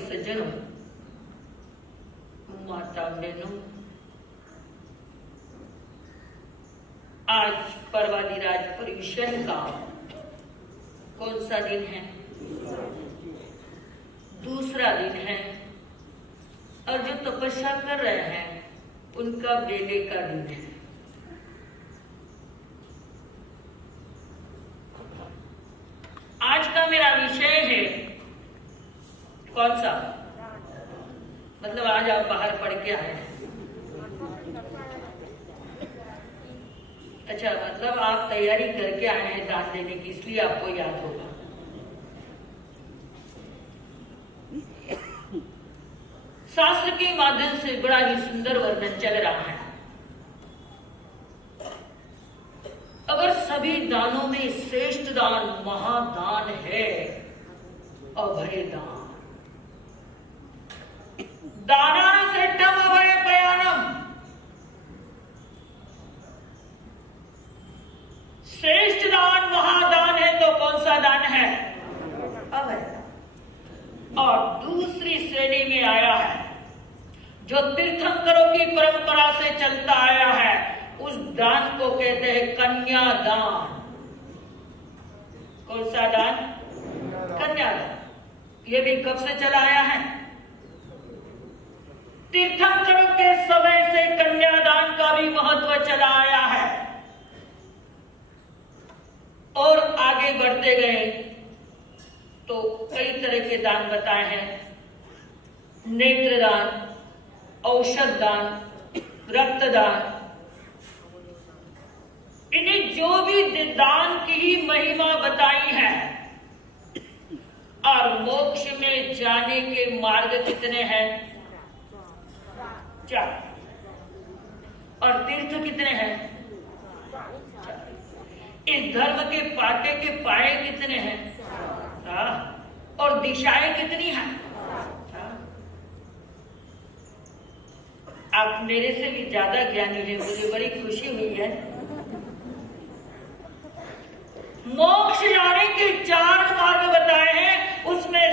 सज्जनों, माता बहनों, आज पर्वाधिराज पर्युषण का कौन सा दिन है? दूसरा दिन है। और जो तपस्या कर रहे हैं उनका बेले का दिन है। आज का मेरा विषय है कौन सा? मतलब आज आप बाहर पढ़ के आए हैं। अच्छा, मतलब आप तैयारी करके आए हैं दान देने की, इसलिए आपको याद होगा। शास्त्र के माध्यम से बड़ा ही सुंदर वर्णन चल रहा है। अगर सभी दानों में श्रेष्ठ दान महादान है अभय दान। दानान श्रेष्ठम अभय प्रयाणम। श्रेष्ठ दान महादान है तो कौन सा दान है? अभय। और दूसरी श्रेणी में आया है जो तीर्थंकरों की परंपरा से चलता आया है, उस दान को कहते हैं कन्यादान। कौन सा दान? कन्यादान। ये भी कब से चला आया है? तीर्थंकरों के समय से कन्यादान का भी महत्व चला आया है। और आगे बढ़ते गए तो कई तरह के दान बताए हैं। नेत्रदान, औषध दान, रक्तदान, इन्हें जो भी दान की ही महिमा बताई है। और मोक्ष में जाने के मार्ग कितने हैं? 4। और तीर्थ कितने हैं? 4। इस धर्म के पाटे के पाए कितने हैं? 4। और दिशाएं कितनी हैं? 4। आप मेरे से भी ज्यादा ज्ञानी हैं, मुझे बड़ी खुशी हुई है। मोक्ष जाने के 4 मार्ग बताए हैं, उसमें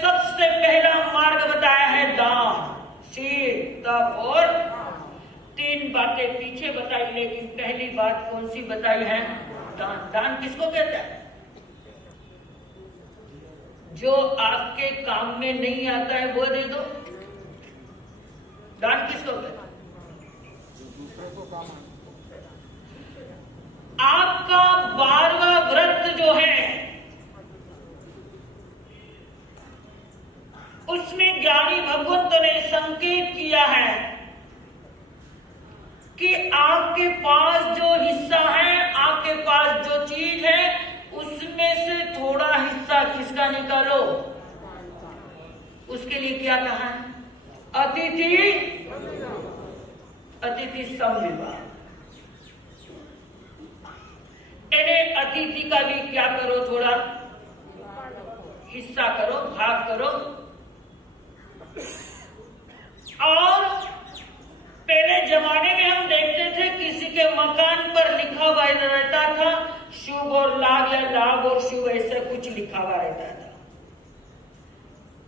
सबसे पहला मार्ग बताया है दान, शील, तप और 3 बातें पीछे बताई, लेकिन पहली बात कौन सी बताई है? दान। दान किसको कहते हैं? जो आपके काम में नहीं आता है वो दे दो। दान किसको कहते हैं? आपका 12वां व्रत जो है उसमें ज्ञानी भगवंतों ने संकेत किया है कि आपके पास जो हिस्सा है, आपके पास जो चीज है, उसमें से थोड़ा हिस्सा किसका निकालो? उसके लिए क्या कहा है? अतिथि समविभाग। इन्हें अतिथि का भी क्या करो? थोड़ा हिस्सा करो, भाग करो। और पहले जमाने में हम देखते थे किसी के मकान पर लिखा हुआ रहता था शुभ और लाभ, या लाभ और शुभ, ऐसा कुछ लिखा हुआ रहता था।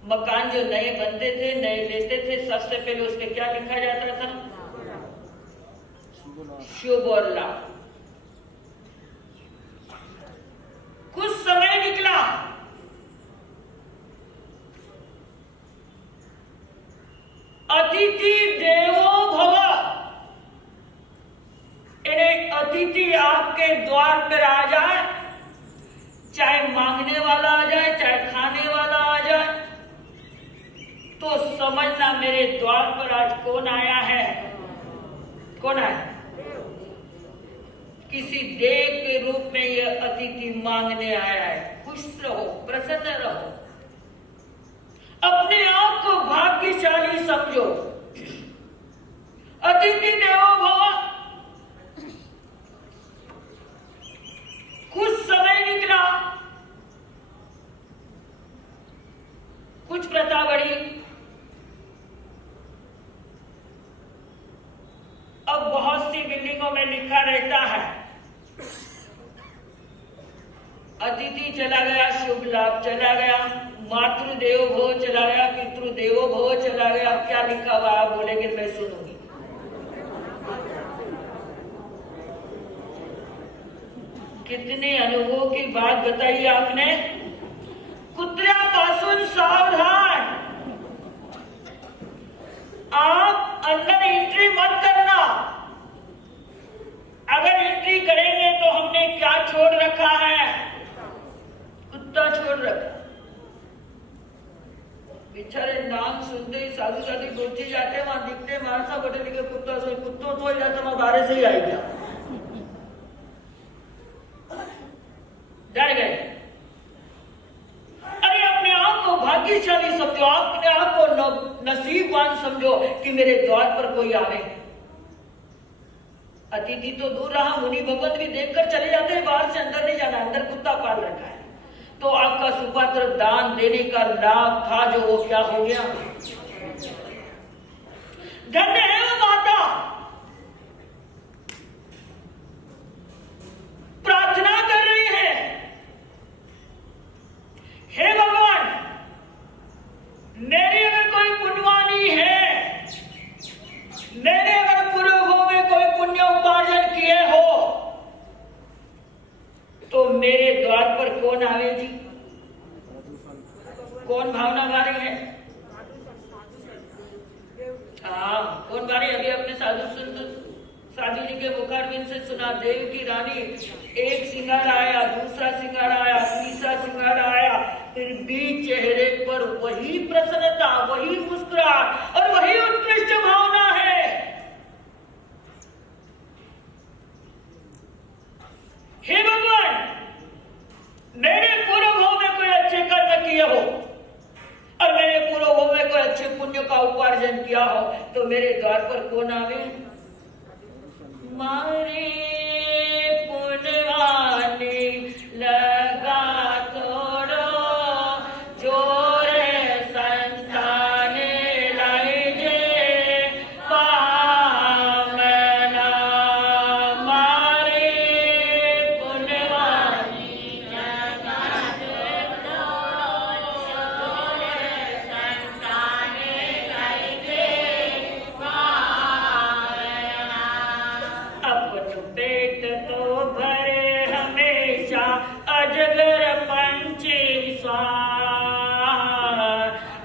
मकान जो नए बनते थे, नए लेते थे, सबसे पहले उसके क्या लिखा जाता था? शुभ और लाभ। कुछ समय निकला, अतिथि देवो भव। इन्हें अतिथि आपके द्वार पर आ जाए, चाहे मांगने वाला आ जाए, चाहे खाने वाला आ जाए, तो समझना मेरे द्वार पर आज कौन आया है? कौन आया? किसी देव के रूप में यह अतिथि मांगने आया है। खुश रहो, प्रसन्न रहो, अपने आप को भाग्यशाली समझो। अतिथि देवो भव। कुछ समय निकला, कुछ प्रथा बढ़ी। अब बहुत सी बिल्डिंगों में लिखा रहता है अतिथि चला गया, शुभ लाभ चला गया, मातृदेवो भव चला गया, पितृदेवो भव चला गया। अब क्या लिखा हुआ आप बोलेंगे, मैं सुनूंगी। कितने अनुभव की बात बताई आपने। कुत्र्यापासून सावधान, आप अंदर एंट्री मत करना। अगर एंट्री करेंगे तो हमने क्या छोड़ रखा है, कुत्ता छोड़ रखा। बेचारे नाम सुनते ही साधु साधु पहुंचे जाते, वहां दिखते मानसा बटे लिखे कुत्ता सो, कुत्तों सो जाता, वहां बाहर से ही आई गया, डर गए। अरे अपने आप को भाग्यशाली समझो, अपने आप को नसीबवान समझो कि मेरे द्वार पर कोई आवे। अतिथि तो दूर रहा, मुनि भगवत भी देखकर चले जाते हैं, बाहर से अंदर नहीं जाना, अंदर कुत्ता पाल रखा है। तो आपका सुपात्र दान देने का लाभ था जो वो क्या हो गया। धन्य है वो माता, प्रार्थना कर रही है, हे भगवान मेरी अगर कोई पुण्यवानी है, मैंने अगर पूर्व में कोई पुण्य उपार्जन किए हो, तो मेरे द्वार पर कौन आवे जी। कौन भावना गा रही है, हाँ कौन गा रही। अभी अपने साधु जी के मुखारविंद से सुना, देव की रानी, एक सिंगार आया, दूसरा सिंगार आया, तीसरा सिंगार आया, फिर भी चेहरे पर वही प्रसन्नता, वही मुस्कुराहट और वही उत्कृष्ट भावना है। हे भगवान मेरे पूर्व भव में कोई अच्छे कर्म किए हो और मैंने पूर्व भव में कोई अच्छे पुण्य का उपार्जन किया हो, तो मेरे द्वार पर कौन आवे। मारे पुण्यवानी लगा तोड़ो, जोरे संताने लाइजे पामना। मारे पुण्यवानी लगा तोड़ो, जोरे संताने लाइजे पामना। अपन पेट तो भरे हमेशा अजगर पंछी स्वार।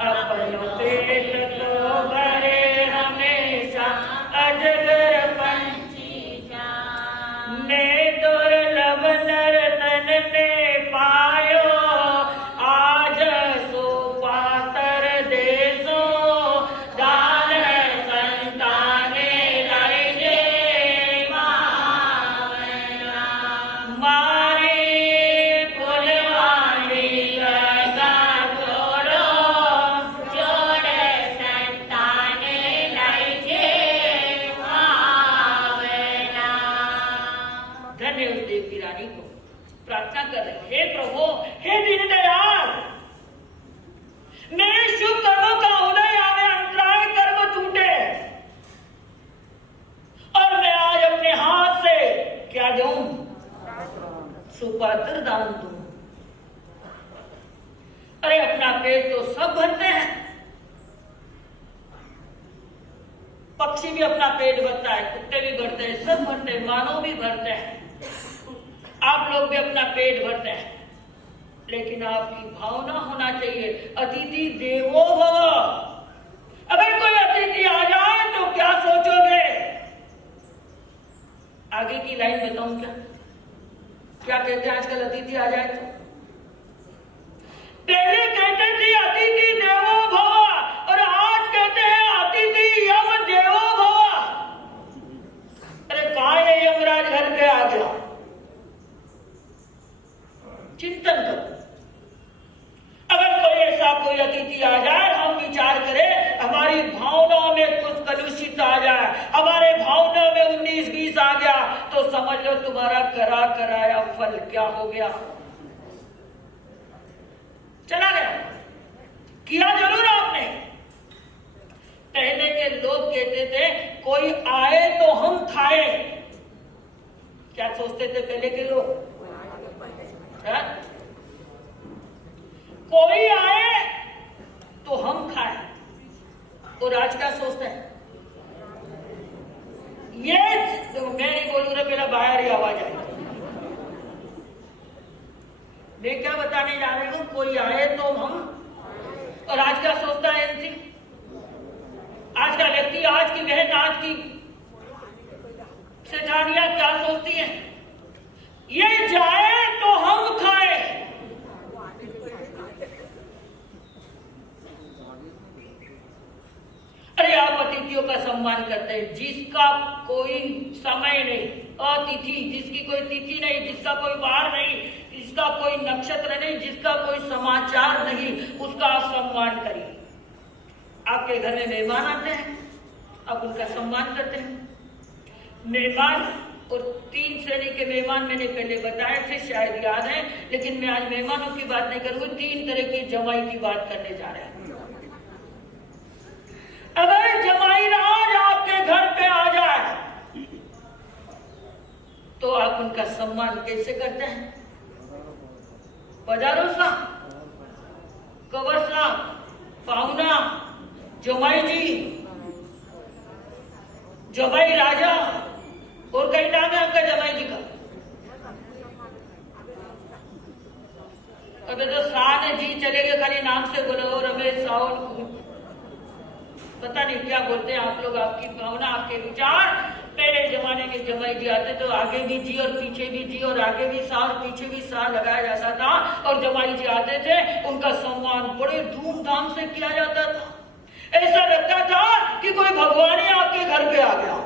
अपन पेट तो भरे हमेशा अजगर पंछी स्वार। ने दुर्लभ नर तन ने पायो, आज सुपातर देसो दान संताने लाइजे पावना। मारे पुण्यवानी लगा तोड़ो, जोड़े संताने लाइजे पावना। धन्य उस देव की रानी को प्रार्थना कर रहे, हे प्रभु, हे दीनदयाल, मेरे शुभ कर्मों का उदय आवे, अंतराय कर्म टूटे, और मैं आज अपने हाथ से क्या दूं, सुपात्र दान दूं। अरे अपना पेट तो सब भरते हैं, पक्षी भी अपना पेट भरता है, कुत्ते भी भरते हैं, सब भरते हैं, मानव भी भरते हैं, आप लोग भी अपना पेट भरते हैं। लेकिन आपकी भावना होना चाहिए, अतिथि देवो भव। अगर कोई अतिथि आ जाए तो क्या सोचोगे। आगे की लाइन बताऊं क्या कहते हैं आजकल अतिथि आ जाए तो। पहले कहते थे अतिथि देवो भव और आज कहते हैं अतिथि यम देवो भव। अरे कहां है यमराज घर पे आ गया, चिंतन करो। अगर कोई अतिथि आ जाए, हम विचार करें, हमारी भावनाओं में कुछ कलुषित आ जाए, हमारे भावनाओं में 19-20 आ गया, तो समझ लो तुम्हारा कराया फल क्या हो गया, चला गया। किया जरूर आपने। पहले के लोग कहते थे कोई आए तो हम खाए। क्या सोचते थे पहले के लोग, कोई आए और आज क्या सोचते हैं? ये मैं नहीं बोलूंगा, मेरा बाहर ही आवाज आई। मैं क्या बताने जा रही हूं, कोई आए तो हम। और आज क्या सोचता है इनसे? आज का व्यक्ति, आज की बहन, आज की सेठानियां क्या सोचती हैं? ये जाए तो हम खाए। अरे आप अतिथियों का सम्मान करते हैं, जिसका कोई समय नहीं, अतिथि, जिसकी कोई तिथि नहीं, जिसका कोई वार नहीं, जिसका कोई नक्षत्र नहीं, जिसका कोई समाचार नहीं, उसका आप सम्मान करिए। आपके घर में मेहमान आते हैं, आप उनका सम्मान करते हैं। मेहमान और 3 श्रेणी के मेहमान मैंने पहले बताए थे, शायद याद है, लेकिन मैं आज मेहमानों की बात नहीं करूंगी, 3 तरह की जमाई की बात करने जा रहे हैं। अगर जमाई आज आपके घर पे आ जाए तो आप उनका सम्मान कैसे करते हैं? पधारो सा, कवर सा, पाहुना, जमाई जी, जमाई राजा, और कई नाम है आपका जमाई जी का? अबे तो शाह ने जी चले गए, खाली नाम से बोलो रमेश साउल, पता नहीं क्या बोलते हैं आप लोग, आपकी भावना, आपके विचार। पहले जमाने के जमाई जी आते तो आगे भी जी और पीछे भी जी और आगे भी सा और पीछे भी सा लगाया जाता था, और जमाई जी आते थे, उनका सम्मान बड़े धूमधाम से किया जाता था। ऐसा लगता था कि कोई भगवान ही आपके घर पे आ गया।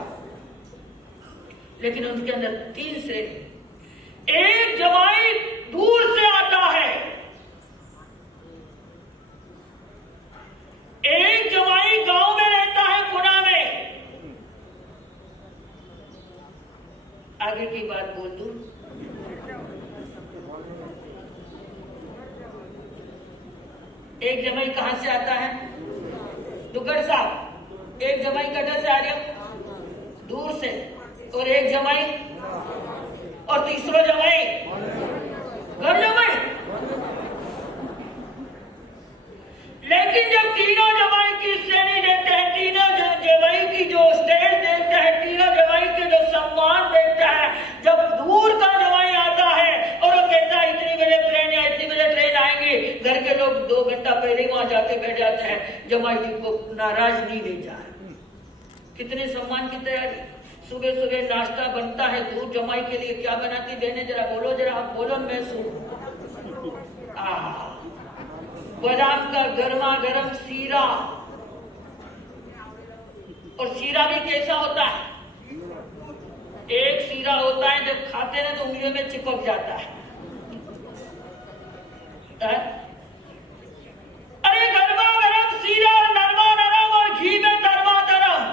लेकिन उनके अंदर 3 श्रेणी। एक जमाई दूर से आता है, एक जमाई गांव में रहता है, पुणे में। आगे की बात बोल दूं, एक जमाई कहां से आता है? दुगड़ साहब। एक जमाई कटर से आ रही है, दूर से, और एक जमाई, और तीसरा जमाई घर जमाई। लेकिन जब तीनों जमाई की श्रेणी देखते हैं, तीनों जमाई की जो स्टेज देखते हैं, तीनों जमाई के जो सम्मान देखता है, जब दूर का जमाई आता है और वो कहता है इतनी बजे ट्रेन या इतनी बजे ट्रेन आएंगे, घर के लोग 2 घंटा पहले वहां जाके बैठ जाते हैं, जमाई जी को नाराज नहीं भेजा है। कितने सम्मान की तैयारी। सुबह सुबह नाश्ता बनता है, दूर जमाई के लिए क्या बनाती बहने, जरा बोलो, जरा आप बोलो, मैं सुन। बादाम का गर्मा गर्म सीरा, और सीरा भी कैसा होता है? एक सीरा होता है जब खाते हैं तो उंगलियों में चिपक जाता है। अरे गर्मा गर्म सीरा, नरमा नरम और घी में दरमा दरम,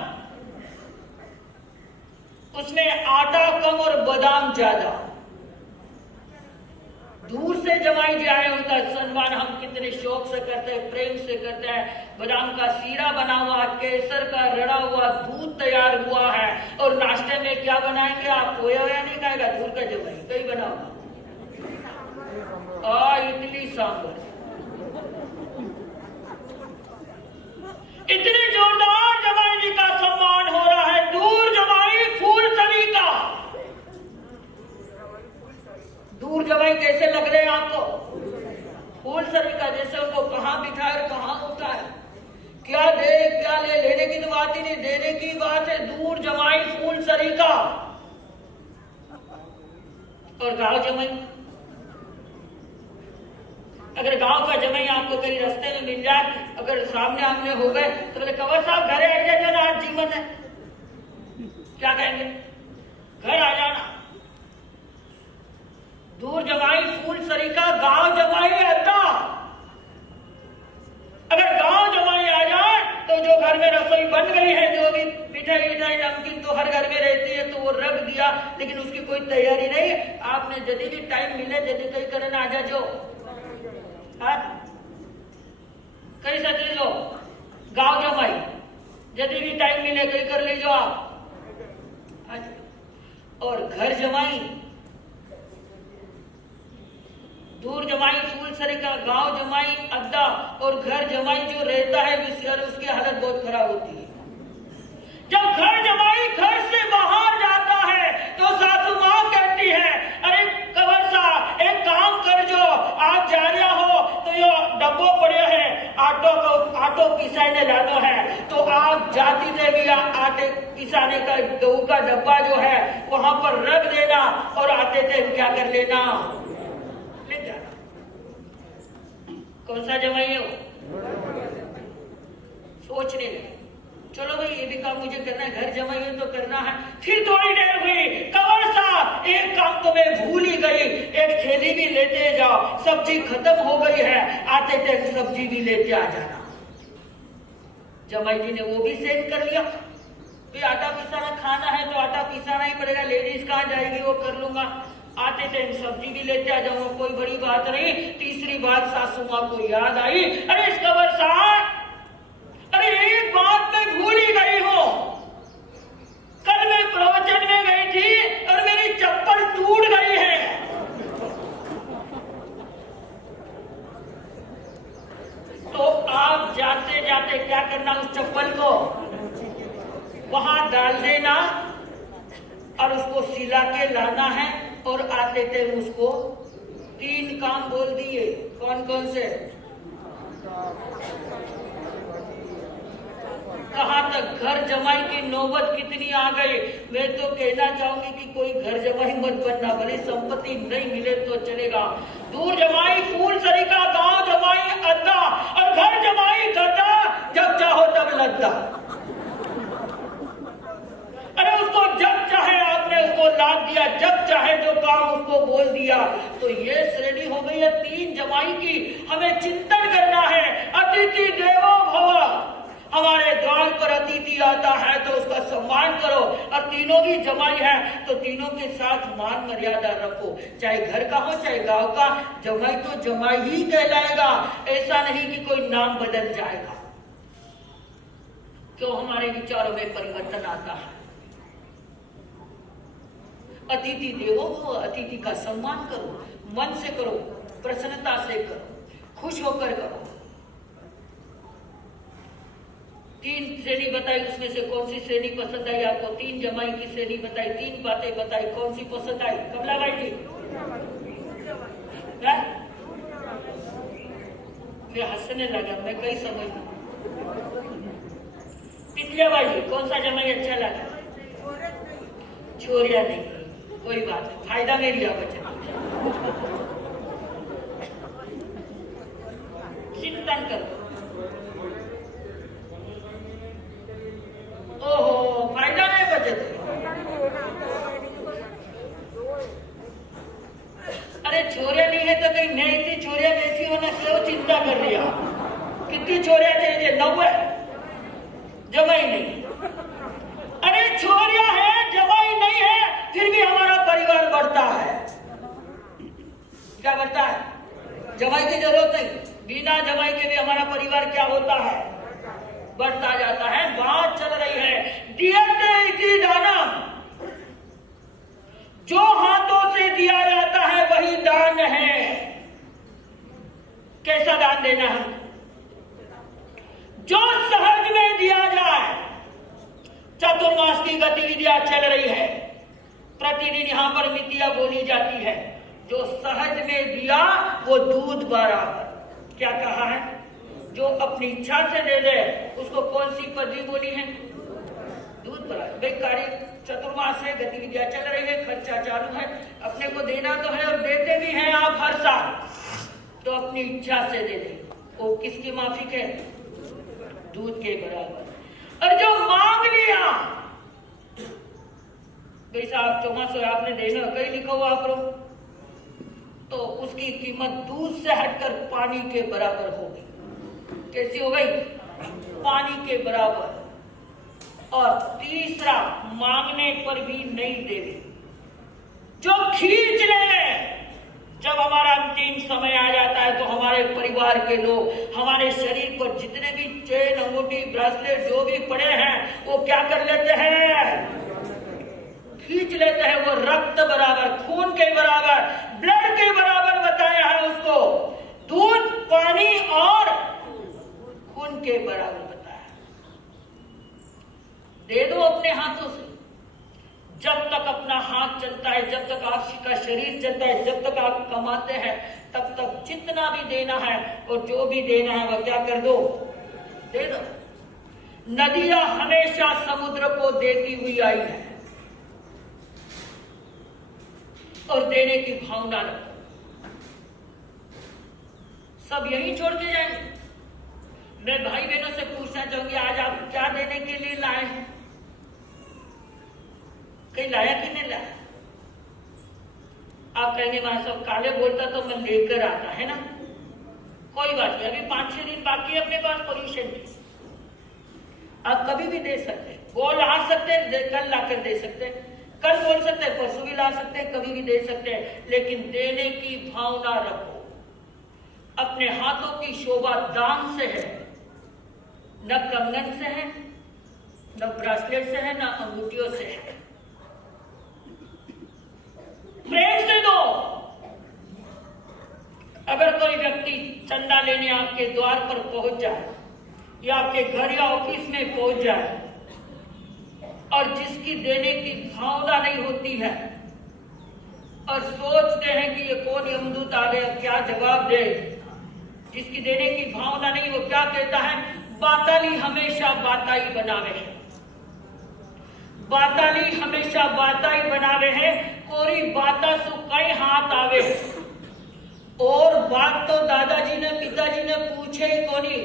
उसमें आटा कम और बादाम ज्यादा। दूर से जमाई जी आए, उनका सम्मान हम कितने शौक से करते हैं, प्रेम से करते हैं। बादाम का सीरा बना हुआ, केसर का रड़ा हुआ दूध तैयार हुआ है, और नाश्ते में क्या बनाएंगे आप? खोया हुआ नहीं खाएगा, दूर का जमाई कहीं बना हुआ, इडली सांभर। इतने जोरदार जमाई जी का सम्मान हो रहा है। दूर जमाई फूल सभी का। दूर जमाई कैसे लग रहे हैं आपको? फूल सभी का। जैसे उनको कहां बिठाए, कहां उठाए, क्या दे क्या ले, लेने की तो बात ही नहीं, देने की बात है। दूर जमाई फूल सरी का। और गांव जमाई, अगर गांव का जमाई आपको कहीं रास्ते में मिल जाए, अगर सामने आमने हो गए तो बोले कंवर साहब घरे आ जाइए ना, आज जीवन है। क्या कहेंगे? घर आ जाना। दूर जमाई फूल सरीका, गांव जमाई अड्डा। अगर गांव जमाई आ जाए तो जो घर में रसोई बन गई है, जो भी मिठाई मिठाई नमकीन तो हर घर में रहती है, तो वो रख दिया, लेकिन उसकी कोई तैयारी नहीं है। आपने यदि भी टाइम मिले, यदि कहीं करना आ जा, जो कई सकते लो गांव जमाई, यदि भी टाइम मिले कहीं कर लीजिए आप। और घर जमाई, दूर जमाई फूल सरी का, गांव जमाई अड्डा, और घर जमाई जो रहता है उसकी हालत बहुत परंपरा होती है। जब घर जमाई घर से बाहर जाता है तो सासू माँ कहती है, अरे कवर साहब एक काम कर, जो आप जा रहा हो तो यो डब्बो पड़े है, आटो पिसाने लानो है, तो आप जाती देवी आटे पिसाने का गेहूं का डब्बा जो है वहां पर रख देना और आते थे क्या कर लेना, ले जाना। कौन सा जमाई है वो? सोचने लगे, चलो भाई ये भी काम मुझे करना है, घर जमाई है तो करना है। फिर थोड़ी देर हुई, कंवर साहब एक काम तो मैं भूल ही गई, एक थैली भी लेते जाओ, सब्जी खत्म हो गई है, आते टाइम सब्जी भी लेते आ जाना। जमाई जी ने वो भी सेंड कर लिया, भी आटा पिसाना खाना है तो आटा पिसाना ही पड़ेगा, लेडीज कहाँ जाएगी, वो कर लूंगा, आते टाइम सब्जी भी लेते आ जाऊंगा, कोई बड़ी बात नहीं। तीसरी बात सासू माँ को याद आई, अरे इस कंवर साहब, अरे एक बात मैं भूल ही गई हूं, कल मैं प्रवचन में गई थी और मेरी चप्पल टूट गई है। तो आप जाते जाते क्या करना, उस चप्पल को वहां डाल देना और उसको सिला के लाना है, और आते थे उसको 3 काम बोल दिए। कौन कौन से? कहां तक घर जमाई की नौबत कितनी आ गई। मैं तो कहना चाहूंगी कि कोई घर जमाई मत बनना, भले संपत्ति नहीं मिले तो चलेगा। दूर जमाई फूल सरीका, गांव जमाई अद्दा, और घर जमाई गद्दा, जब चाहो तब लद्दा। अरे उसको जब चाहे आपने उसको लाद दिया, जब चाहे जो काम उसको बोल दिया। तो ये श्रेणी हो गई है 3 जमाई की। हमें चिंतन करना है, अतिथि देवो भव। हमारे द्वार पर अतिथि आता है तो उसका सम्मान करो, और तीनों भी जमाई है तो तीनों के साथ मान मर्यादा रखो, चाहे घर का हो चाहे गांव का। जमाई तो जमाई ही कहलाएगा, ऐसा नहीं कि कोई नाम बदल जाएगा। क्यों? हमारे विचारों में परिवर्तन आता है। अतिथि देवो भव, अतिथि का सम्मान करो, मन से करो, प्रसन्नता से करो, खुश होकर करो। 3 श्रेणी बताई, उसमें से कौन सी श्रेणी पसंद आई आपको? 3 जमाई की श्रेणी बताई, 3 बातें बताई, कौन सी पसंद आई? कमला भाई जी, मैं हंसने लगा, मैं कई समझ। पितलिया भाई जी, कौन सा जमाई अच्छा लगा? छोरिया नहीं, कोई बात नहीं, फायदा नहीं लिया बच्चा। चिंतन करो। ओहो, फायदा नहीं बचत। अरे छोरिया नहीं है तो कहीं नई थी छोरिया बैठी हो ना, क्यों चिंता कर रही है? कितनी छोरिया चाहिए? 90 जमाई नहीं। अरे छोरिया है, जमाई नहीं है, फिर भी हमारा परिवार बढ़ता है। क्या बढ़ता है? जमाई की जरूरत नहीं, बिना जमाई के भी हमारा परिवार क्या होता है? बढ़ता जाता है। बात चल रही है दियते इति दानम, जो हाथों से दिया जाता है वही दान है। कैसा दान देना है? जो सहज में दिया जाए। चतुर्मास की गतिविधियां चल रही है, प्रतिदिन यहाँ पर मितियां बोली जाती है। जो सहज में दिया वो दूध बराबर। क्या कहा है? जो अपनी इच्छा से दे दे उसको कौन सी पदवी बोली है? दूध बराबर। भाई कार्य चतुर्मास से गतिविधियां चल रही है, खर्चा चालू है, अपने को देना तो है और देते भी हैं आप हर साल, तो अपनी इच्छा से दे दे। वो किसकी माफिक है? दूध के बराबर। और जो मांग लिया, भाई साहब 400 आपने देना, कहीं लिखा हुआ आप लोग, तो उसकी कीमत दूध से हटकर पानी के बराबर होगी। कैसी हो गई? पानी के बराबर। और तीसरा, मांगने पर भी नहीं देवे, जो खींच ले। जब हमारा अंतिम समय आ जाता है तो हमारे परिवार के लोग हमारे शरीर पर जितने भी चेन, अंगूठी, ब्रेसलेट जो भी पड़े हैं वो क्या कर लेते हैं? खींच लेते हैं। वो रक्त बराबर, खून के बराबर, ब्लड के बराबर बताया है उसको। दूध, पानी और खून के बराबर बताया। दे दो अपने हाथों से। जब तक अपना हाथ चलता है, जब तक आपका शरीर चलता है, जब तक आप कमाते हैं, तब तक जितना भी देना है और जो भी देना है वह क्या कर दो, दे दो। नदियां हमेशा समुद्र को देती हुई आई है और देने की भावना रखो। सब यही छोड़ के जाएंगे। मैं भाई बहनों से पूछना चाहूंगी, आज आप क्या देने के लिए लाए हैं? कहीं लाया कि नहीं लाया? आप कहेंगे वहां सब काले बोलता तो मैं लेकर आता, है ना? कोई बात नहीं, अभी 5-6 दिन बाकी है अपने पास पोल्यूशन की। आप कभी भी दे सकते, वो ला सकते, कल लाकर दे सकते, कल बोल सकते, परसों भी ला सकते, कभी भी दे सकते हैं, लेकिन देने की भावना रखो। अपने हाथों की शोभा दान से है, न कंगन से है, न ब्रासलेट से है, न अंगूठियों से है। प्रेम से दो। अगर कोई व्यक्ति चंदा लेने आपके द्वार पर पहुंच जाए या आपके घर या ऑफिस में पहुंच जाए और जिसकी देने की भावना नहीं होती है और सोचते हैं कि ये कौन यमदूत आ गया, क्या जवाब दे, जिसकी देने की भावना नहीं, वो क्या कहता है? बाताली हमेशा बाताई बनावे है, बाताली हमेशा बाताई बनावे है, कोरी बाता सु कई हाथ आवे। और बात तो दादाजी ने, पिताजी ने पूछे ही कोनी।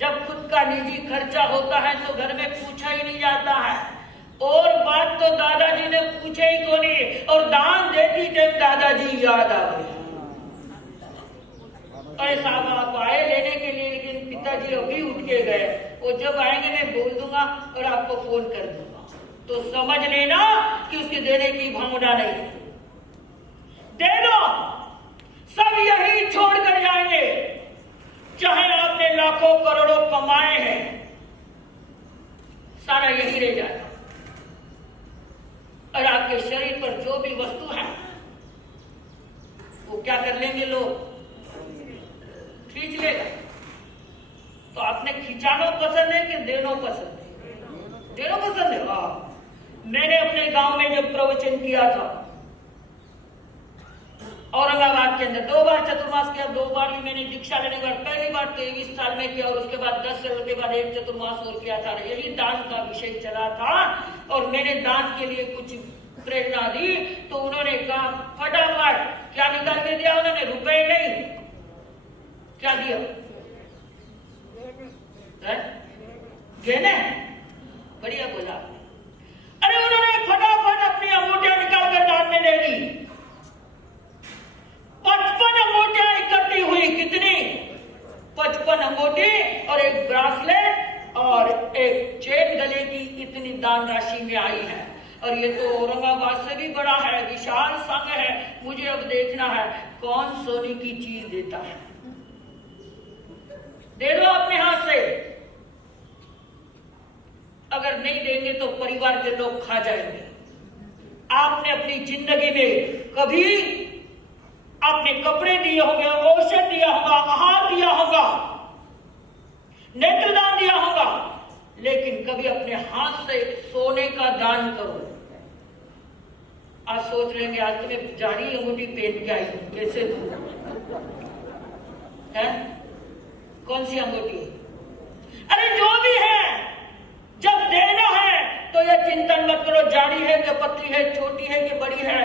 जब खुद का निजी खर्चा होता है तो घर में पूछा ही नहीं जाता है, और बात तो दादाजी ने पूछे ही कोनी। और दान देती जब दादाजी याद आ गए। अरे साहब आप आए लेने के लिए, लेकिन पिताजी अभी उठ के गए, वो जब आएंगे मैं बोल दूंगा और आपको फोन कर दूंगा, तो समझ लेना कि उसके देने की भावना नहीं। दे दो, सब यही छोड़ कर जाएंगे। चाहे आपने लाखों करोड़ों कमाए हैं, सारा यही रह जाएगा। और आपके शरीर पर जो भी वस्तु है वो क्या कर लेंगे लोग? खींच लेगा। तो आपने खिंचाना पसंद है कि देना पसंद है? देना पसंद है। हाँ, मैंने अपने गांव में जब प्रवचन किया था औरंगाबाद के अंदर, 2 बार चतुर्मास किया, 2 बार भी मैंने दीक्षा लेने के बाद, पहली बार 23 साल में किया और उसके बाद 10 साल के बाद एक चतुर्मास और किया था। यही दान का विषय चला था और मैंने दान के लिए कुछ प्रेरणा दी, तो उन्होंने कहा फटाफट क्या निकाल के दिया उन्होंने? रुपए नहीं, क्या दिया? गहने। बढ़िया बोला। अरे उन्होंने फटाफट अपनी अंगूठियां निकाल कर दान में दे दी। 55 अंगूठियां इकट्ठी हुई। कितनी? 55 अंगूठी और एक ब्रासलेट और एक चेन गले की, इतनी दान राशि में आई है। और ये तो औरंगाबाद से भी बड़ा है, विशाल संघ है। मुझे अब देखना है कौन सोने की चीज देता है। दे दो अपने हाथ से। अगर नहीं देंगे तो परिवार के लोग खा जाएंगे। आपने अपनी जिंदगी में कभी आपने कपड़े दिए होंगे, औषध दिया होगा, आहार दिया होगा, नेत्रदान दिया होगा, लेकिन कभी अपने हाथ से सोने का दान करो। आज सोच लेंगे आज तो मैं जाड़ी अंगूठी पहन के आई हूं, कैसे दूं? है कौन सी अंगूठी? अरे जो भी है, जब देना है तो यह चिंतन मत करो जाड़ी है कि पतली है, छोटी है कि बड़ी है,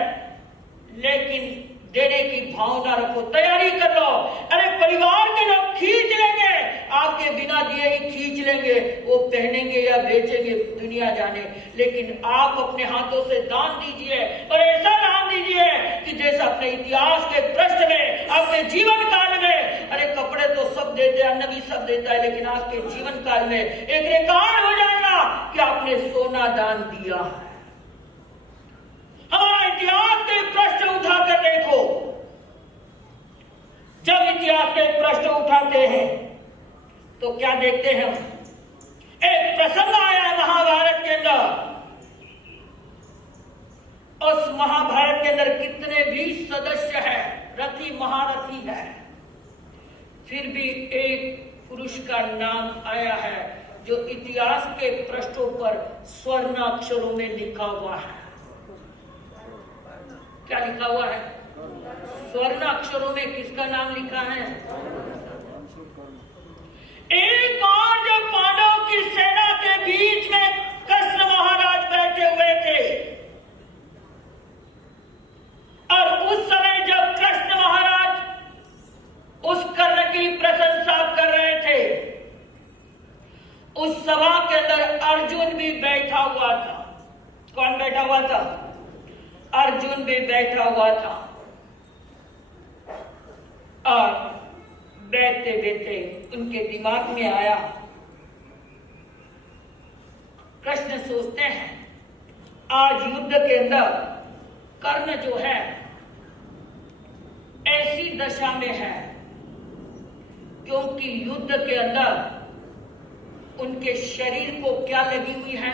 लेकिन देने की भावना रखो, तैयारी कर लो। अरे परिवार के लोग खींच लेंगे, आपके बिना दिए ही खींच लेंगे, वो पहनेंगे या बेचेंगे दुनिया जाने, लेकिन आप अपने हाथों से दान दीजिए और ऐसा दान दीजिए कि जैसा अपने इतिहास के पृष्ठ में, आपके जीवन काल में, अरे कपड़े तो सब देते हैं, अन्न भी सब देता है, लेकिन आपके जीवन काल में एक रिकॉर्ड हो जाएगा कि आपने सोना दान दिया है। हमारा इतिहास के प्रश्न उठाकर देखो। जब इतिहास के प्रश्न उठाते हैं तो क्या देखते हैं? एक प्रसंग आया है महाभारत के अंदर। उस महाभारत के अंदर कितने भी सदस्य हैं, रथी महारथी है, फिर भी एक पुरुष का नाम आया है जो इतिहास के पृष्ठों पर स्वर्ण अक्षरों में लिखा हुआ है। क्या लिखा हुआ है? स्वर्ण अक्षरों में किसका नाम लिखा है? एक बार जब पांडवों की सेना के बीच में कृष्ण महाराज बैठे हुए थे और उस समय जब कृष्ण महाराज उस कर्ण की प्रशंसा कर रहे थे, उस सभा के अंदर अर्जुन भी बैठा हुआ था। कौन बैठा हुआ था? अर्जुन भी बैठा हुआ था। और बैठते बैठते उनके दिमाग में आया, कृष्ण सोचते हैं आज युद्ध के अंदर कर्ण जो है ऐसी दशा में है क्योंकि युद्ध के अंदर उनके शरीर को क्या लगी हुई है?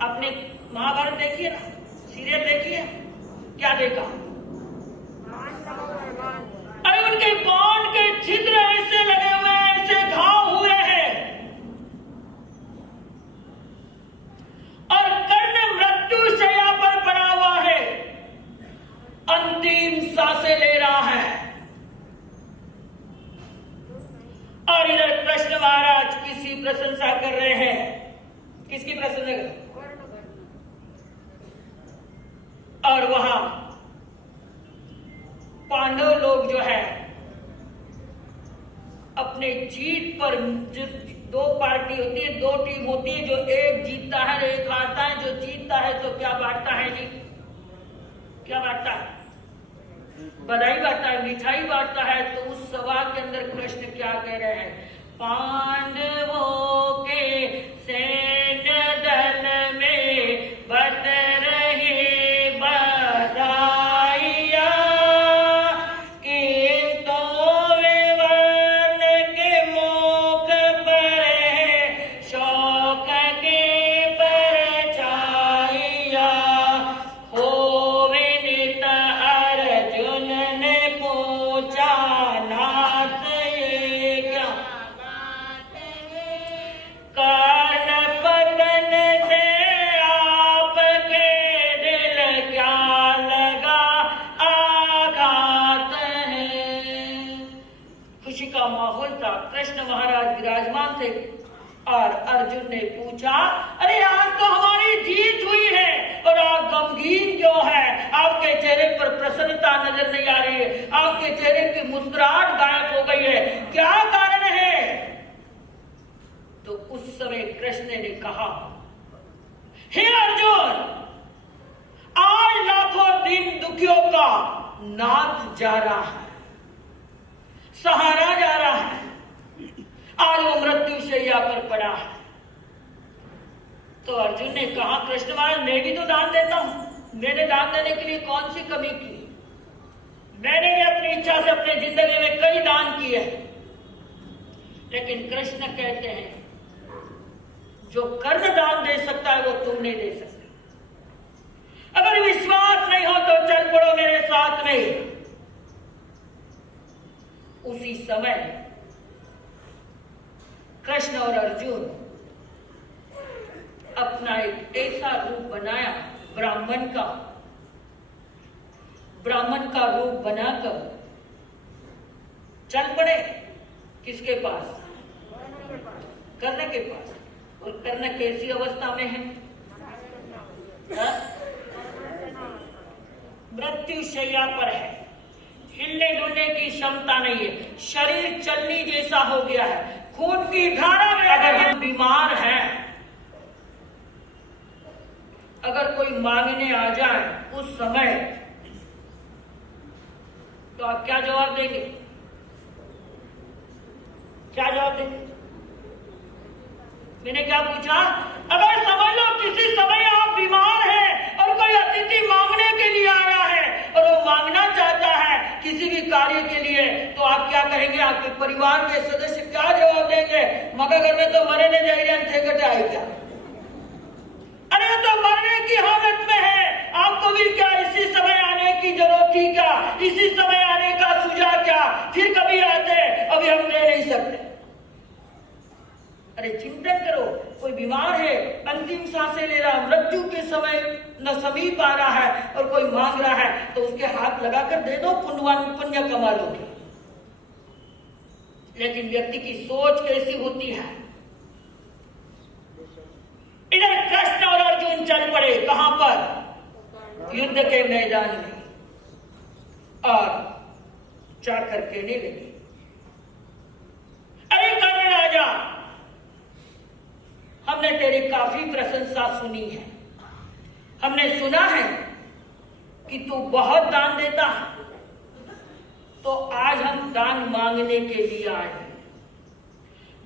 आपने महाभारत देखिए ना, सीरियल देखिए, क्या देखा? अरे उनके बाण के छिद्र ऐसे लगे हुए हैं, ऐसे घाव हुए हैं और कर्ण मृत्यु शैया पर पड़ा हुआ है, अंतिम सांसें ले रहा है। और इधर कृष्ण महाराज किसी प्रशंसा कर रहे हैं। किसकी प्रशंसा कर? और वहां पांडव लोग जो है अपने जीत पर, जो दो पार्टी होती है, दो टीम होती है, जो एक जीतता है एक हारता है। जो जीतता है तो क्या बांटता है जी? क्या बांटता है? बधाई बांटता है, मिठाई बांटता है। तो उस सभा के अंदर कृष्ण क्या कह रहे हैं? पांडवों के सैन्य दल में बन रहे बधाइया, किंतु विवन के मुख पर शोक के परछाइया, हो विनित अर्जुन ने पूछा नाथ ये क्या कर्ण पतन से आपके दिल क्या लगा आघात है। खुशी का माहौल था, कृष्ण महाराज विराजमान थे और अर्जुन ने पूछा, अरे आज तो हमारी जीत हुई है और आप गमगीन क्यों है? आपके चेहरे पर प्रसन्नता नजर नहीं आ रही है, आपके चेहरे की मुस्कुराहट गायब हो गई है, क्या कारण है? तो उस समय कृष्ण ने कहा, हे अर्जुन, आज लाखों दिन दुखियों का नाथ जा रहा है, सहारा जा रहा है, आज वो मृत्यु शैया पर पड़ा है। तो अर्जुन ने कहा, कृष्ण महाराज मैं भी तो दान देता हूं, मैंने दान देने के लिए कौन सी कमी की? मैंने भी अपनी इच्छा से अपने जिंदगी में कई दान किए, लेकिन कृष्ण कहते हैं जो कर्ण दान दे सकता है वो तुम नहीं दे सकते। अगर विश्वास नहीं हो तो चल पड़ो मेरे साथ में। उसी समय कृष्ण और अर्जुन अपना एक ऐसा रूप बनाया ब्राह्मण का रूप बनाकर चल पड़े किसके पास? कर्ण के पास। और कर्ण कैसी अवस्था में है? मृत्यु शैया पर है, हिलने डुलने की क्षमता नहीं है, शरीर चलनी जैसा हो गया है, खून की धारा में अगर हम बीमार हैं, अगर कोई मांगने आ जाए उस समय, तो आप क्या जवाब देंगे? क्या जवाब देंगे? मैंने क्या पूछा? अगर समझ लो किसी समय आप बीमार हैं और कोई अतिथि मांगने के लिए आ रहा है और वो मांगना चाहता है किसी भी कार्य के लिए, तो आप क्या कहेंगे? आपके परिवार के सदस्य क्या जवाब देंगे? मगर घर में तो मरे नहीं जाएंगे, अंधे कटाए क्या? अरे तो मरने की हालत में है, आपको भी क्या इसी समय आने की जरूरत थी क्या? इसी समय आने का सुझा क्या? फिर कभी आते, अभी हम दे नहीं सकते। अरे चिंतन करो, कोई बीमार है, अंतिम सांसें ले रहा, मृत्यु के समय न समीप आ रहा है और कोई मांग रहा है, तो उसके हाथ लगाकर दे दो, पुण्य कमा लोगे। लेकिन व्यक्ति की सोच कैसी होती है। इधर कृष्ण और अर्जुन चल पड़े, कहां पर? युद्ध के मैदान में, और जाकर कहने लगे, अरे कर्ण राजा, हमने तेरी काफी प्रशंसा सुनी है, हमने सुना है कि तू बहुत दान देता है, तो आज हम दान मांगने के लिए आए हैं।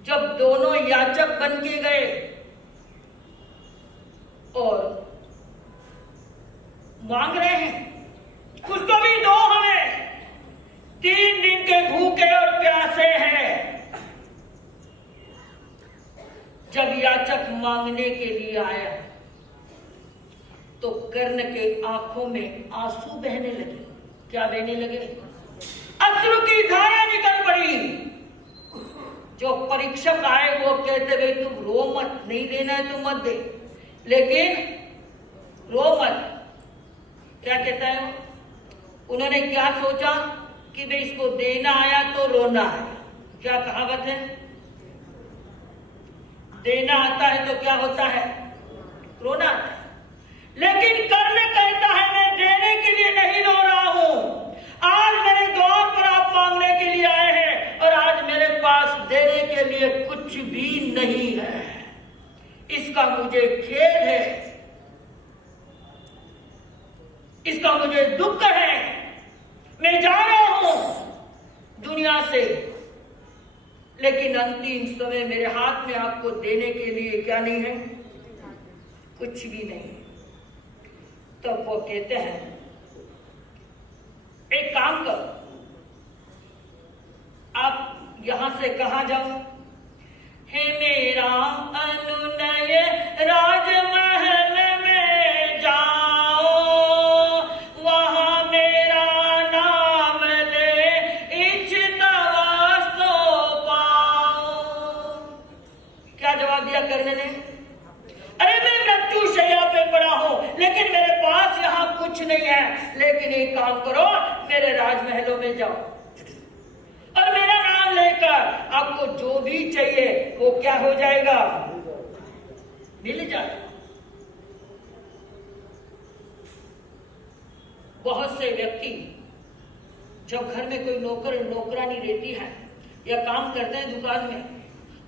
जब दोनों याचक बन के गए और मांग रहे हैं, कुछ तो भी दो हमें, 3 दिन के भूखे और प्यासे हैं। जब याचक मांगने के लिए आया तो कर्ण के आंखों में आंसू बहने लगे। क्या बहने लगे? अश्रु की धारा निकल पड़ी। जो परीक्षक आए वो कहते भाई तुम रो मत, नहीं देना है तो मत दे, लेकिन रो मत। क्या कहता है? उन्होंने क्या सोचा कि भाई इसको देना आया तो रोना है। क्या कहावत है? देना आता है तो क्या होता है? रोना आता है। लेकिन कर्ण कहता है मैं देने के लिए नहीं रो रहा हूं, आज मेरे द्वार पर आप मांगने के लिए आए हैं और आज मेरे पास देने के लिए कुछ भी नहीं है। इसका मुझे खेद है, इसका मुझे दुख है। मैं जा रहा हूं दुनिया से, लेकिन अंतिम समय मेरे हाथ में आपको देने के लिए क्या नहीं है? कुछ भी नहीं। तब वो कहते हैं एक काम करो, आप यहां से कहां जाओ? हे मेरा अनुनय राजमहल में जाओ, वहां मेरा नाम ले इच्छिता सो पाओ। क्या जवाब दिया कर्ण ने? अरे मैं मृत्यु शैया पे पड़ा हूं, लेकिन मेरे पास यहां कुछ नहीं है। लेकिन एक काम करो, मेरे राजमहलों में जाओ और मेरा नाम लेकर आपको जो भी चाहिए वो क्या हो जाएगा? मिल जाएगा। बहुत से व्यक्ति जब घर में कोई नौकर नौकरानी रहती है या काम करते हैं दुकान में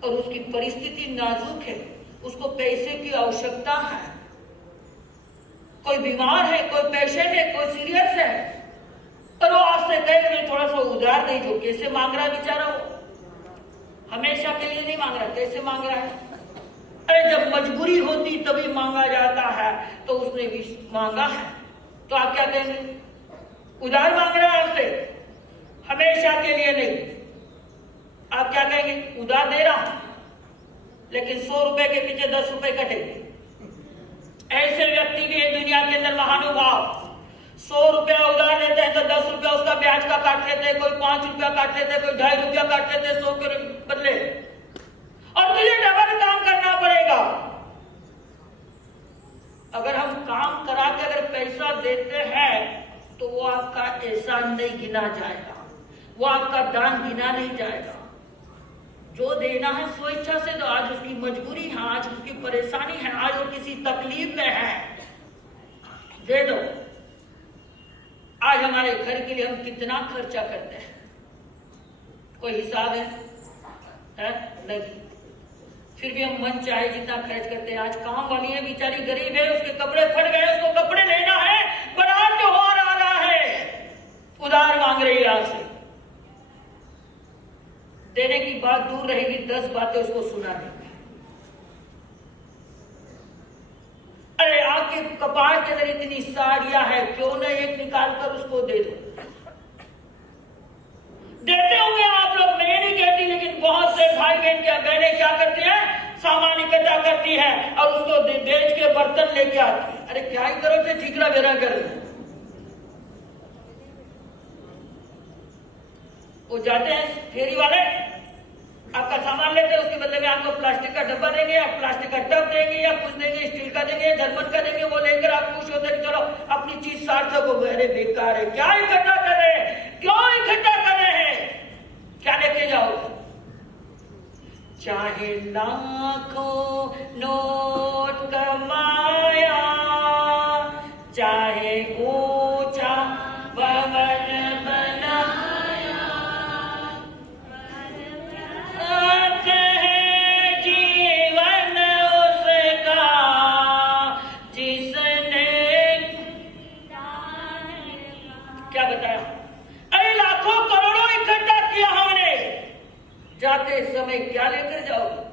और उसकी परिस्थिति नाजुक है, उसको पैसे की आवश्यकता है, कोई बीमार है, कोई पेशेंट है, कोई सीरियस है, और वो आपसे कहे मैं थोड़ा सा उधार दे दो। कैसे मांग रहा है बेचारा? वो हमेशा के लिए नहीं मांग रहा, कैसे मांग रहा है? अरे जब मजबूरी होती तभी मांगा जाता है, तो उसने भी मांगा है, तो आप क्या कहेंगे? उधार मांग रहा है आपसे, हमेशा के लिए नहीं। आप क्या कहेंगे? उधार दे रहा, लेकिन 100 रुपए के पीछे 10 रुपए कटेंगे। ऐसे व्यक्ति भी है दुनिया के अंदर महानुभाव। 100 रुपया उधार लेते हैं तो 10 रुपया उसका ब्याज का काट लेते हैं, कोई 5 रुपया काट लेते हैं, कोई 2.5 रुपया काट लेते हैं 100 के बदले, और तुझे डबल काम करना पड़ेगा। अगर हम काम करा के अगर पैसा देते हैं तो वो आपका एहसान नहीं गिना जाएगा, वो आपका दान गिना नहीं जाएगा। जो देना है स्वेच्छा से दो। आज उसकी मजबूरी है, आज उसकी परेशानी है, आज वो किसी तकलीफ में है, दे दो। आज हमारे घर के लिए हम कितना खर्चा करते हैं, कोई हिसाब है? नहीं। फिर भी हम मन चाहे जितना खर्च करते हैं। आज काम वाली है बेचारी, गरीब है, उसके कपड़े फट गए, उसको कपड़े लेना है, बड़ा त्योहार आ रहा है, उधार मांग रही है आपसे। देने की बात दूर रहेगी, 10 बातें उसको सुना देंगे। अरे आपके कपाट के अंदर इतनी साड़ियां हैं, क्यों न एक निकाल कर उसको दे दो। देते होंगे आप लोग, मैं नहीं कहती, लेकिन बहुत से भाई बहन क्या बहनें क्या करती हैं? सामान इकट्ठा करती है और उसको बेच के बर्तन लेके आती है। अरे क्या ही करो थे, ठीकरा बेरा कर। वो जाते हैं फेरी वाले, आपका सामान लेते हैं, उसके बदले में आपको प्लास्टिक का डब्बा देंगे या प्लास्टिक का टब देंगे या कुछ देंगे, स्टील का देंगे, जर्मन का देंगे, वो लेकर आप खुश होते हैं चलो अपनी चीज सार्थक हो गई। अरे बेकार है, क्या इकट्ठा कर रहे हैं, क्यों इकट्ठा कर रहे हैं, क्या लेके जाओ? चाहे लाखों नोट कमाया, चाहे ऊंचा भवन बनाया, जीवन उसका जिसने क्या बताया? अरे लाखों करोड़ों इकट्ठा किया हमने, जाते समय क्या लेकर जाओगे?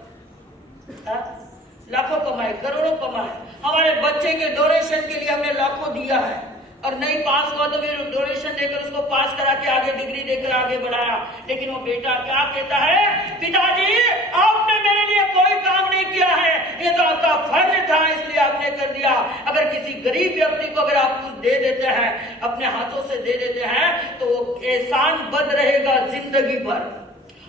लाखों कमाए, करोड़ों कमाए, हमारे बच्चे के डोनेशन के लिए हमने लाखों दिया है, और नहीं पास हुआ तो फिर डोनेशन देकर उसको पास करा के आगे डिग्री देकर आगे बढ़ाया। लेकिन वो बेटा क्या कहता है? पिताजी आपने मेरे लिए कोई काम नहीं किया है, ये तो आपका फर्ज था इसलिए आपने कर दिया। अगर किसी गरीब व्यक्ति को अगर आप कुछ दे देते हैं, अपने हाथों से दे देते हैं, तो वो एहसान बद रहेगा जिंदगी भर,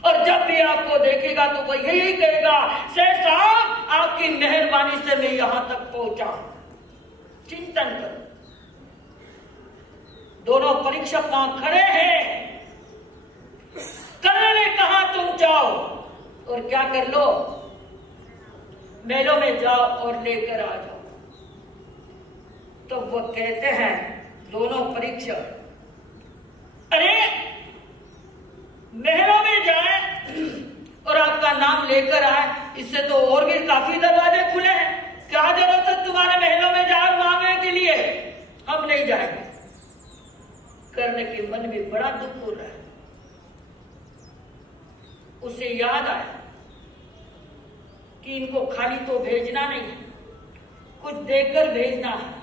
और जब भी आपको देखेगा तो वो यही कहेगा शेख साहब आपकी मेहरबानी से मैं यहां तक पहुंचा। चिंतन करो। दोनों परीक्षक वहां खड़े हैं, कर्ण ने कहा तुम जाओ और क्या कर लो, महलों में जाओ और लेकर आ जाओ। तो वो कहते हैं दोनों परीक्षक, अरे महलों में जाए और आपका नाम लेकर आए, इससे तो और भी काफी दरवाजे खुले हैं, क्या जरूरत है तुम्हारे महलों में जाए मांगने के लिए? हम नहीं जाएंगे। कर्ण के मन में बड़ा दुख हो रहा है। उसे याद आया कि इनको खाली तो भेजना नहीं है, कुछ देकर भेजना है।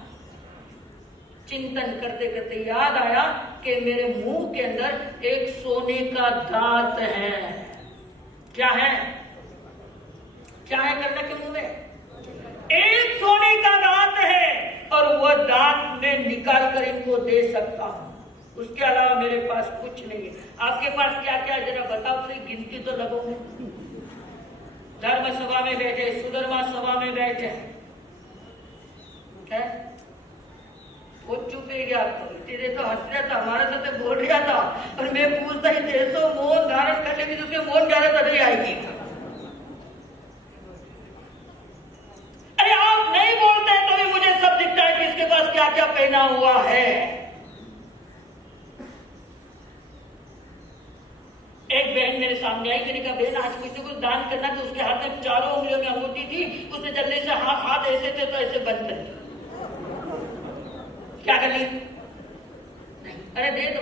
चिंतन करते करते याद आया कि मेरे मुंह के अंदर एक सोने का दांत है। क्या है? क्या है कर्ण के मुंह में? एक सोने का दांत है, और वह दांत मैं निकाल कर इनको दे सकता हूं, उसके अलावा मेरे पास कुछ नहीं है। आपके पास क्या क्या जरा बताओ, उसकी गिनती तो लगो। धर्म सभा में बैठे, सुधर्मा सभा में बैठे, वो चुप ही गया, तेरे तो हंस रहा था, हमारे साथ बोल रहा था, और मैं पूछता ही देशो मौन धारण कर लेगी तो उसके मौन क्या नहीं आएगी। अरे आप नहीं बोलते तो भी मुझे सब दिखता है कि इसके पास क्या क्या पहना हुआ है। एक बहन मेरे सामने आई, मैंने कहा बहन आज किसी को दान करना, तो उसके हाथ में चारों उंगलियों में अंगूठी थी, उसने जल्दी से हाथ ऐसे थे तो ऐसे बंद कर दिया। क्या कर ली? नहीं, अरे दे दो,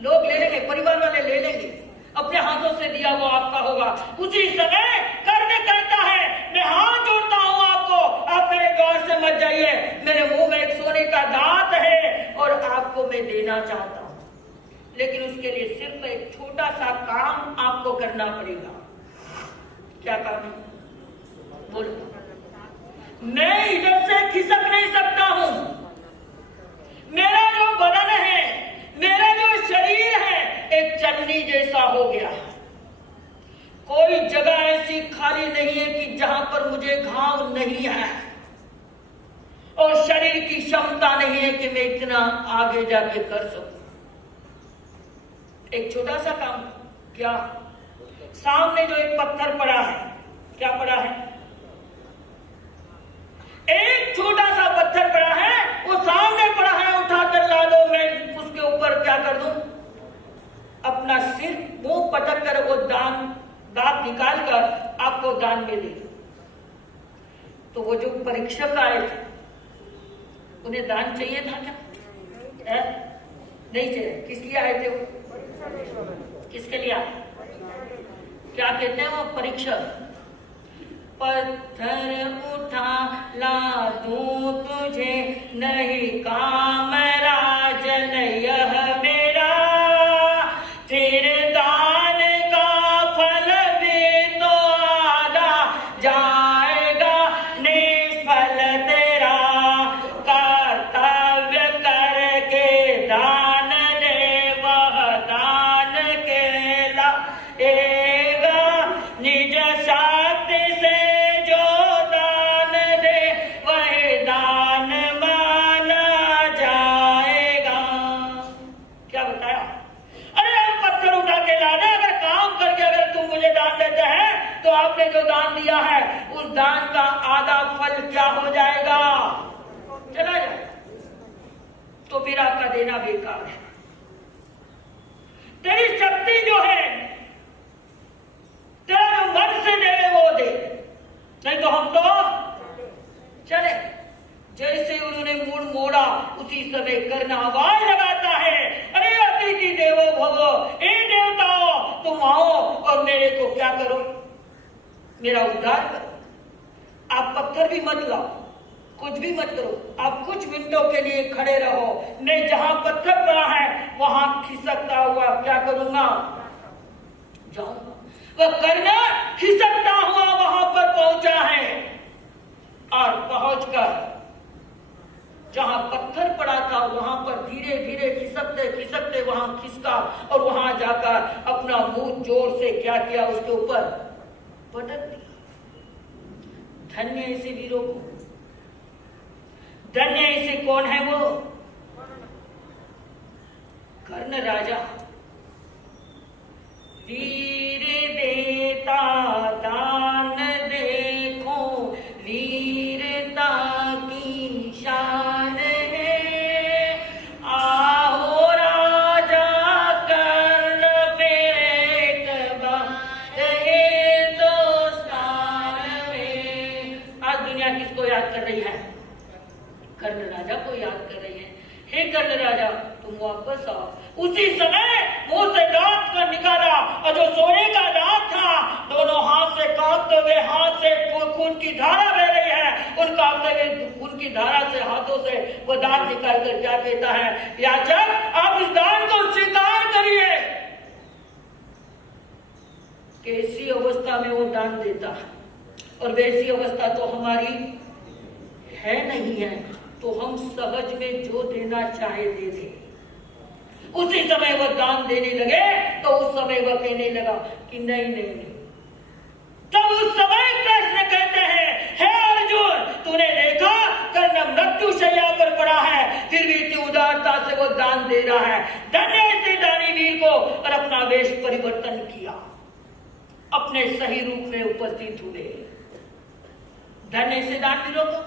लोग ले लेंगे, परिवार वाले ले लेंगे, अपने हाथों से दिया वो आपका होगा। उसी समय कर्ण कहता है मैं हाथ जोड़ता हूं आपको, आप मेरे द्वार से मत जाइए, मेरे मुंह में एक सोने का दांत है और आपको मैं देना चाहता हूं, लेकिन उसके लिए सिर्फ एक छोटा सा काम आपको करना पड़ेगा। क्या काम है? बोलो। मैं इधर से खिसक नहीं सकता हूं, मेरा जो बदन है, मेरा जो शरीर है, एक चलनी जैसा हो गया है। कोई जगह ऐसी खाली नहीं है कि जहां पर मुझे घाव नहीं है, और शरीर की क्षमता नहीं है कि मैं इतना आगे जाके कर सकूं। एक छोटा सा काम, क्या? सामने जो एक पत्थर पड़ा है, क्या पड़ा है? एक छोटा सा पत्थर पड़ा है, वो सामने पड़ा है, उठाकर ला दो, मैं उसके ऊपर क्या कर दूं? अपना सिर मुंह पटक कर वो दांत निकाल कर आपको दान में दे दूं। तो वो जो परीक्षक आए थे, उन्हें दान चाहिए था क्या? नहीं चाहिए। किस लिए आए थे वो? किसके लिए आए? क्या कहते हैं वो परीक्षक? पत्थर उठा ला दूं तुझे, नहीं काम राजन यह मेरा, फिर दान का फल भी तो आधा जाएगा निष्फल तेरा, कर्तव्य करके दान दे वह दान के लाएगा, जो दान दिया है उस दान का आधा फल क्या हो जाएगा? चला जाएगा। तो फिर आपका देना बेकार है। तेरी शक्ति जो है, तेरा जो मन से दे वो दे, नहीं तो हम तो चले। जैसे उन्होंने मुड़ मोड़ा उसी समय कर्ण आवाज लगाता है, अरे अतिथि देवो भवो, ए देवताओं तुम आओ और मेरे को क्या करो, मेरा उद्धार करो। आप पत्थर भी मत लाओ, कुछ भी मत करो, आप कुछ मिनटों के लिए खड़े रहो। मैं जहां पत्थर पड़ा है वहां खिसकता हुआ क्या करूंगा? जाऊंगा। वह कर्ण खिसकता हुआ वहां पर पहुंचा है और पहुंचकर जहां पत्थर पड़ा था वहां पर धीरे धीरे खिसकते खिसकते वहां खिसका और वहां जाकर अपना मुंह जोर से क्या किया, उसके ऊपर पटक दिया। धन्य ऐसे वीरों को, धन्य ऐसे कौन है वो? कर्ण राजा। वीर देता दान देखो, वीरता की शान है। आओ राजा कर्ण पेट हिंदुस्तान में। आज दुनिया किसको याद कर रही है? कर्ण राजा को याद कर रही है। हे कर्ण राजा तुम वापस आओ। उसी समय मुंह से दांत कर निकाला और जो सोने का दांत था दोनों हाथ से कांपते हुए, हाथ से खून की धारा बह रही है, उन कांपते हुए खून की धारा से हाथों से वो दांत निकाल कर क्या कहता है, याचक आप इस दान को स्वीकार करिए। कैसी अवस्था में वो दान देता है, और वैसी अवस्था तो हमारी है नहीं है, तो हम सहज में जो देना चाहे दे दे। उसी समय वह दान देने लगे तो उस समय वह कहने लगा कि नहीं नहीं नहीं। तब उस समय कृष्ण कहते हैं, हे अर्जुन तूने देखा कर्ण मृत्यु शैया पर पड़ा है, फिर भी इतनी उदारता से वो दान दे रहा है। धन्य से दानी वीर को, और अपना वेश परिवर्तन किया, अपने सही रूप में उपस्थित हुए। धन्य से दान वीरों को।